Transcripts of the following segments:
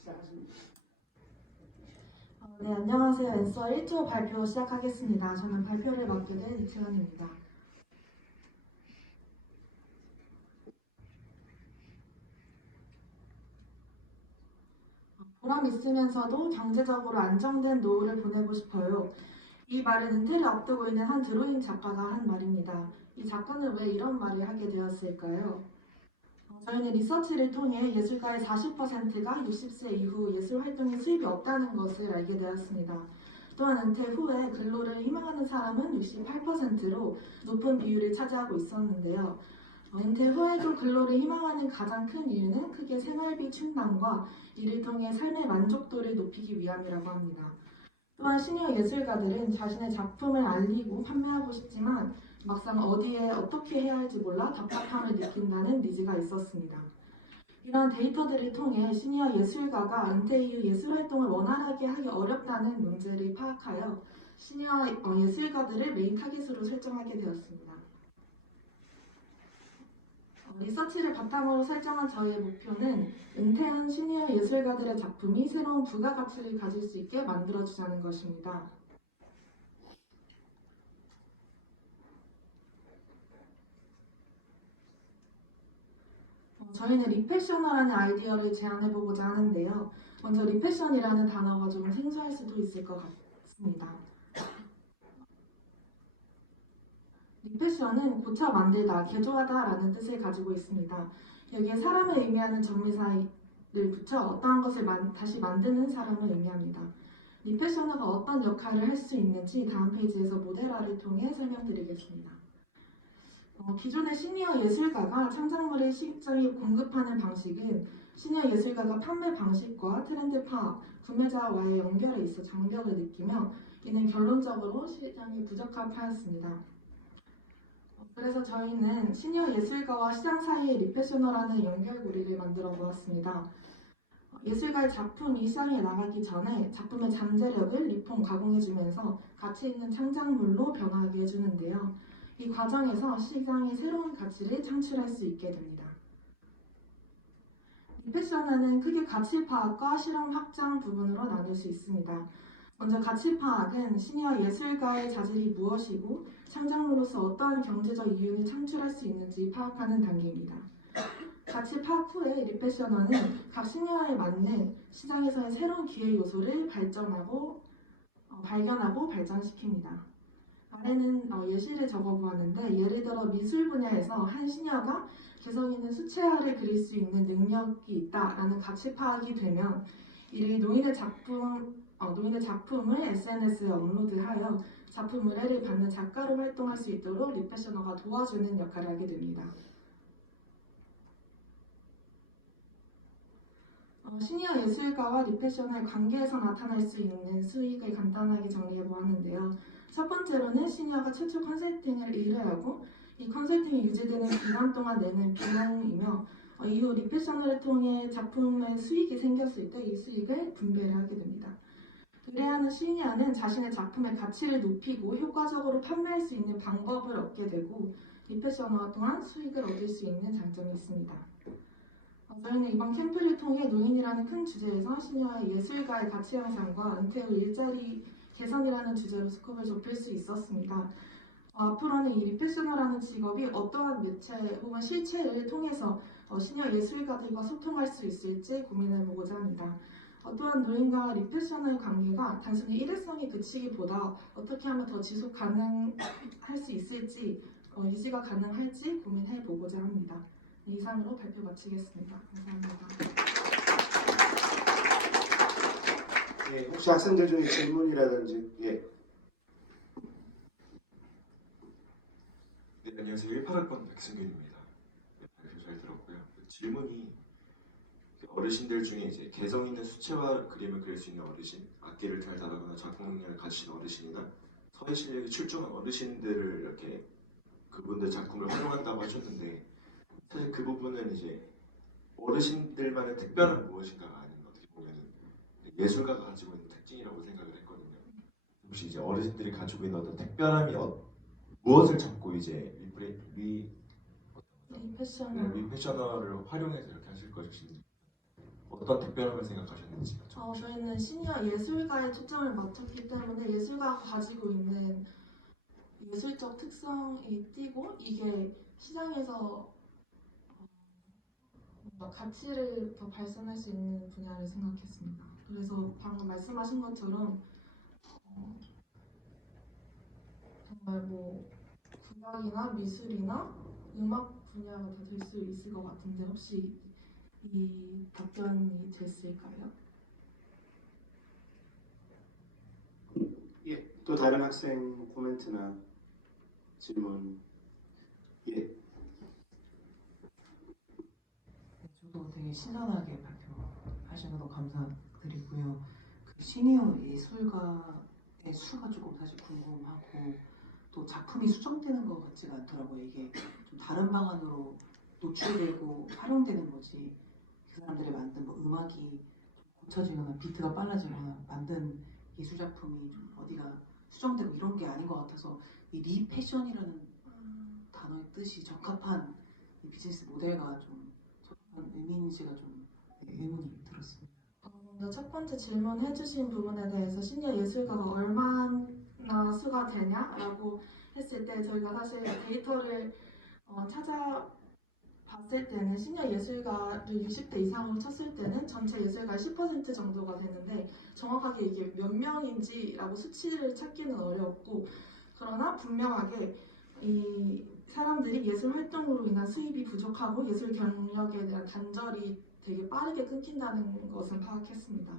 시작하십니다. 네, 안녕하세요. 엔서 1조 발표 시작하겠습니다. 저는 발표를 맡게 된 이채원입니다. 보람 있으면서도 경제적으로 안정된 노후를 보내고 싶어요. 이 말은 은퇴를 앞두고 있는 한 드로잉 작가가 한 말입니다. 이 작가는 왜 이런 말을 하게 되었을까요? 저희는 리서치를 통해 예술가의 40%가 60세 이후 예술 활동에 수입이 없다는 것을 알게 되었습니다. 또한 은퇴 후에 근로를 희망하는 사람은 68%로 높은 비율을 차지하고 있었는데요. 은퇴 후에도 근로를 희망하는 가장 큰 이유는 크게 생활비 충당과 이를 통해 삶의 만족도를 높이기 위함이라고 합니다. 또한 시니어 예술가들은 자신의 작품을 알리고 판매하고 싶지만 막상 어디에 어떻게 해야 할지 몰라 답답함을 느낀다는 니즈가 있었습니다. 이러한 데이터들을 통해 시니어 예술가가 은퇴 이후 예술 활동을 원활하게 하기 어렵다는 문제를 파악하여 시니어 예술가들을 메인 타깃으로 설정하게 되었습니다. 리서치를 바탕으로 설정한 저희의 목표는 은퇴한 시니어 예술가들의 작품이 새로운 부가가치를 가질 수 있게 만들어주자는 것입니다. 저희는 리패셔너라는 아이디어를 제안해보고자 하는데요. 먼저 리패션이라는 단어가 좀 생소할 수도 있을 것 같습니다. 리패션은 고쳐 만들다, 개조하다라는 뜻을 가지고 있습니다. 여기에 사람을 의미하는 전미사를 붙여 어떠한 것을 다시 만드는 사람을 의미합니다. 리패셔너가 어떤 역할을 할 수 있는지 다음 페이지에서 모델화를 통해 설명드리겠습니다. 기존의 시니어 예술가가 창작물을 시장에 공급하는 방식은 시니어 예술가가 판매 방식과 트렌드 파악, 구매자와의 연결에 있어 장벽을 느끼며 이는 결론적으로 시장이 부적합하였습니다. 그래서 저희는 시니어 예술가와 시장 사이의 리패셔너라는 연결고리를 만들어 보았습니다. 예술가의 작품이 시장에 나가기 전에 작품의 잠재력을 리폼 가공해주면서 가치 있는 창작물로 변화하게 해주는데요. 이 과정에서 시장에 새로운 가치를 창출할 수 있게 됩니다. 리패셔너는 크게 가치 파악과 실험 확장 부분으로 나눌 수 있습니다. 먼저 가치 파악은 시니어 예술가의 자질이 무엇이고 창작물로서 어떠한 경제적 이윤을 창출할 수 있는지 파악하는 단계입니다. 가치 파악 후에 리패셔너는 각 시니어에 맞는 시장에서의 새로운 기회 요소를 발견하고 발전시킵니다. 아래는 예시를 적어보았는데 예를 들어 미술 분야에서 한 시니어가 개성 있는 수채화를 그릴 수 있는 능력이 있다라는 가치 파악이 되면 이를 노인의 작품을 SNS에 업로드하여 작품 의뢰를 받는 작가로 활동할 수 있도록 리패셔너가 도와주는 역할을 하게 됩니다. 시니어 예술가와 리패셔너의 관계에서 나타날 수 있는 수익을 간단하게 정리해 보았는데요. 첫 번째로는 시니어가 최초 컨설팅을 의뢰하고 이 컨설팅이 유지되는 기간 동안 내는 비용이며 이후 리패셔너를 통해 작품의 수익이 생겼을 때 이 수익을 분배를 하게 됩니다. 의뢰하는 시니어는 자신의 작품의 가치를 높이고 효과적으로 판매할 수 있는 방법을 얻게 되고 리패셔너 또한 수익을 얻을 수 있는 장점이 있습니다. 저희는 이번 캠프를 통해 노인이라는 큰 주제에서 시니어의 예술가의 가치 향상과 은퇴 후 일자리 개선이라는 주제로 스코프를 좁힐 수 있었습니다. 앞으로는 이 리패셔너라는 직업이 어떠한 매체 혹은 실체를 통해서 시니어 예술가들과 소통할 수 있을지 고민해보고자 합니다. 또한 노인과 리패셔너의 관계가 단순히 일회성에 그치기보다 어떻게 하면 더 지속 가능할 수 있을지 유지가 가능할지 고민해보고자 합니다. 이상으로 발표 마치겠습니다. 감사합니다. 네, 혹시 학생들 중에 질문이라든지 네, 안녕하세요. 18학번 백승균입니다. 네, 발표 잘 들었고요. 질문이 어르신들 중에 이제 개성 있는 수채화 그림을 그릴 수 있는 어르신, 악기를 잘 다루거나 작품 능력을 가지신 어르신이나 서예 실력이 출중한 어르신들을 이렇게 그분들 작품을 활용한다고 하셨는데 사실 그 부분은 이제 어르신들만의 특별한 무엇인가가 아닌 어떻게 보면 예술가가 가지고 있는 특징이라고 생각을 했거든요. 혹시 이제 어르신들이 가지고 있는 어떤 특별함이 무엇을 잡고 이제 리패셔너를 활용해서 이렇게 하실 것인지 어떤 특별함을 생각하셨는지. 저희는 시니어 예술가에 초점을 맞췄기 때문에 예술가가 가지고 있는 예술적 특성이 띄고 이게 시장에서 뭔가 가치를 더 발산할 수 있는 분야를 생각했습니다. 그래서 방금 말씀하신 것처럼 정말 뭐 국악이나 미술이나 음악 분야가 다 될 수 있을 것 같은데 혹시 이 답변이 됐을까요? 예, 또 다른 학생 코멘트나 질문. 예, 저도 되게 신선하게 발표하셔서 감사드리고요. 그 시니어 예술가의 수가 조금 사실 궁금하고 또 작품이 수정되는 것 같지가 않더라고요. 이게 좀 다른 방안으로 노출되고 활용되는 거지 그 사람들이 만든 뭐 음악이 고쳐지거나 비트가 빨라지거나 만든 예술 작품이 좀 어디가 수정되고 이런 게 아닌 것 같아서 이 리패션이라는 단어의 뜻이 적합한 이 비즈니스 모델과 좀 의미인지가 좀 의문이 들었습니다. 먼저 첫 번째 질문해주신 부분에 대해서 시니어 예술가가 얼마나 수가 되냐라고 했을 때 저희가 사실 데이터를 찾아봤을 때는 시니어 예술가를 60대 이상으로 쳤을 때는 전체 예술가의 10% 정도가 되는데 정확하게 이게 몇 명인지라고 수치를 찾기는 어려웠고 그러나 분명하게 이 사람들이 예술 활동으로 인한 수입이 부족하고 예술 경력에 대한 단절이 되게 빠르게 끊긴다는 것은 파악했습니다.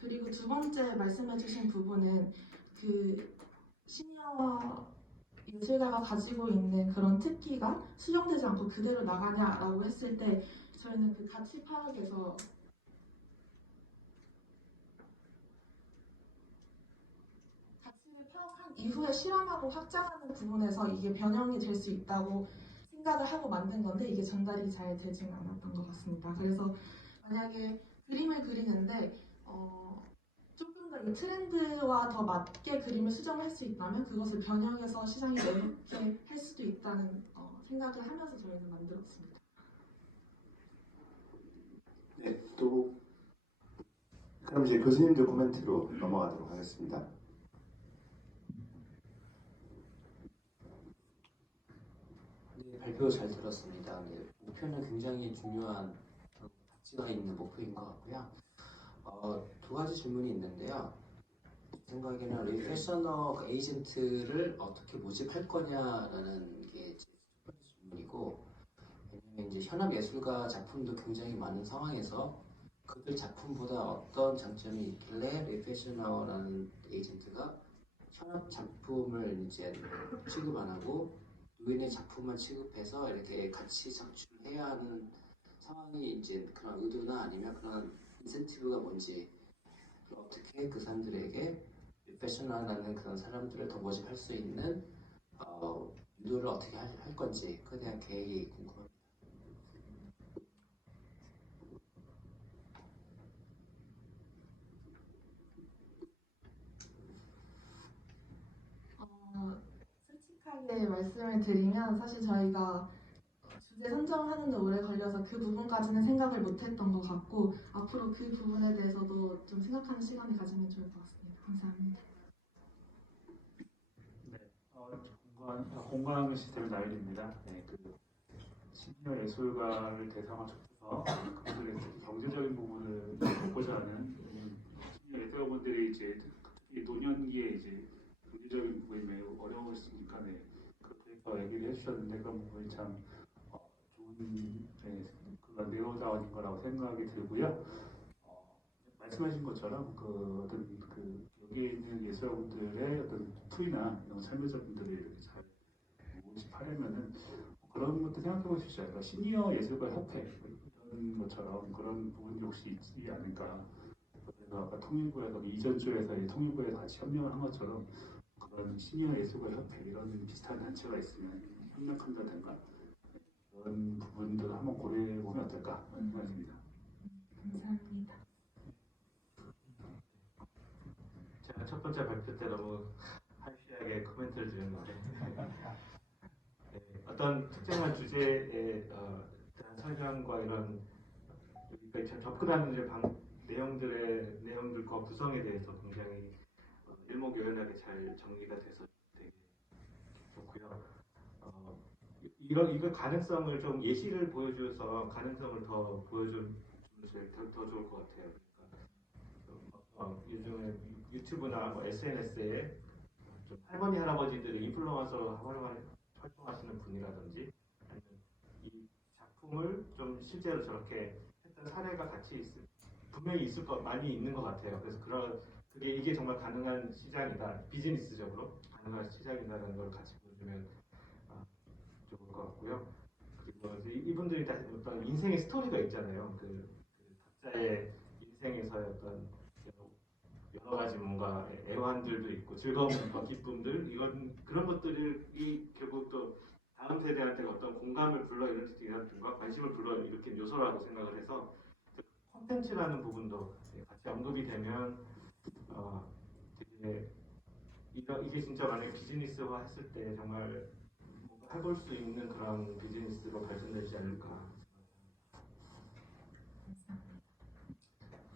그리고 두 번째 말씀해주신 부분은 그 시니어 예술가가 가지고 있는 그런 특기가 수정되지 않고 그대로 나가냐라고 했을 때 저희는 그 가치 파악에서 가치를 파악한 이후에 실험하고 확장하는 부분에서 이게 변형이 될 수 있다고 생각을 하고 만든 건데 이게 전달이 잘 되지는 않았던 것 같습니다. 그래서 만약에 그림을 그리는데 조금 더 이 트렌드와 더 맞게 그림을 수정할 수 있다면 그것을 변형해서 시장에 내놓게 할 수도 있다는 생각을 하면서 저희는 만들었습니다. 네, 또 그럼 이제 교수님들 코멘트로 넘어가도록 하겠습니다. 네, 발표 잘 들었습니다. 네, 목표는 굉장히 중요한 가치가 있는 목표인 것 같고요. 두 가지 질문이 있는데요. 제 생각에는 리패셔너 에이전트를 어떻게 모집할 거냐라는 게 제 첫 번째 질문이고, 왜냐면 이제 현업 예술가 작품도 굉장히 많은 상황에서 그들 작품보다 어떤 장점이 있길래 리패셔너라는 에이전트가 현업 작품을 이제 취급 안 하고 노인의 작품만 취급해서 이렇게 같이 작출해야 하는 상황이 이제 그런 의도나 아니면 그런 인센티브가 뭔지 어떻게 그 사람들에게 패셔널하는 그런 사람들을 더 모집할 수 있는 유도를 어떻게 할 건지 그에 대한 계획이 궁금합니다. 솔직하게 말씀을 드리면 사실 저희가 주제 선정하는데 오래 걸려서 그 부분까지는 생각을 못했던 것 같고 앞으로 그 부분에 대해서도 좀 생각하는 시간을 가지면 좋을 것 같습니다. 감사합니다. 네, 공간 시스템 나일입니다. 네, 그 시니어 예술가를 대상으로 좁혀서 그분들의 특히 경제적인 부분을 보고자 하는 시니어 예술가분들이 이제 특히 노년기에 이제 경제적인 부분이 매우 어려우시니까 네, 그렇게 해서 얘기를 해주셨는데 그런 부분이 참 좋은 그런 네로다운인 거라고 생각이 들고요. 말씀하신 것처럼 그 어떤 그 여기에 있는 예술가분들의 어떤 투이나 이런 참여자분들이 이렇게 잘 모집하려면은 그런 것도 생각해 보십시오. 그러니까 시니어 예술가 협회 이런 것처럼 그런 부분이 혹시 있지 않을까. 그래서 아까 통일부에서 이전주에서 통일부에 같이 협력을 한 것처럼 그런 시니어 예술가 협회 이런 비슷한 단체가 있으면 협력한다든가 그런 부분들을 한번 고려해 보면 어떨까 생각합니다. 감사합니다. 제가 첫 번째 발표 때 너무 한시하게 코멘트를 드렸는데 네, 어떤 특정한 주제에 대한 설명과 이런 그러니까 접근하는 이제 내용들과 구성에 대해서 굉장히 일목요연하게 잘 정리가 돼서 되게 좋고요. 이거 가능성을 좀 예시를 보여줘서 가능성을 더 보여주면 더 좋을 것 같아요. 그러니까 요즘에 유튜브나 뭐 SNS에 좀 할머니 할아버지들이 인플루언서로 활동하시는 분이라든지 아니면 이 작품을 좀 실제로 저렇게 했던 사례가 분명히 많이 있는 것 같아요. 그래서 이게 정말 가능한 시장이다, 비즈니스적으로 가능한 시장이다라는 걸 같이 보여주면 좋을 것 같고요. 그리고 이분들이 다 어떤 인생의 스토리가 있잖아요. 그 각자의 인생에서의 어떤 여러 가지 뭔가 애환들도 있고 즐거움과 기쁨들 그런 것들이 결국 또 다음 세대한테 어떤 공감을 불러일으키든가 관심을 불러일으키는 요소라고 생각을 해서 콘텐츠라는 부분도 같이 언급이 되면 되게 이게 진짜 만약에 비즈니스화 했을 때 정말 뭔가 해볼 수 있는 그런 비즈니스로 발전되지 않을까.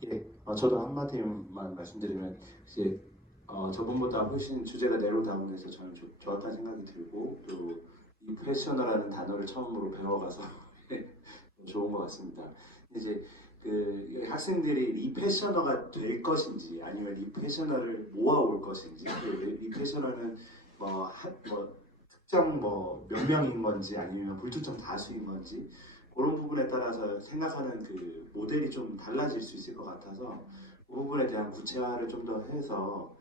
예, 저도 한마디만 말씀드리면 이제 저번보다 훨씬 주제가 내로다운해서 저는 좋았다는 생각이 들고 또 이 프레셔너라는 단어를 처음으로 배워가서 좋은 것 같습니다. 이제 그 학생들이 리패셔너가 될 것인지 아니면 리패셔너를 모아올 것인지 리패셔너는 특정 몇 명인 건지 아니면 불특정 다수인 건지 그런 부분에 따라서 생각하는 그 모델이 좀 달라질 수 있을 것 같아서 그 부분에 대한 구체화를 좀 더 해서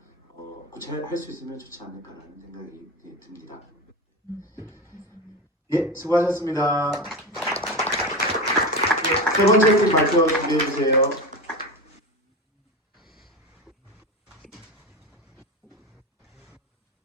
구체화할 수 있으면 좋지 않을까라는 생각이 듭니다. 예, 수고하셨습니다. 세 번째 팀 발표 준비해 주세요.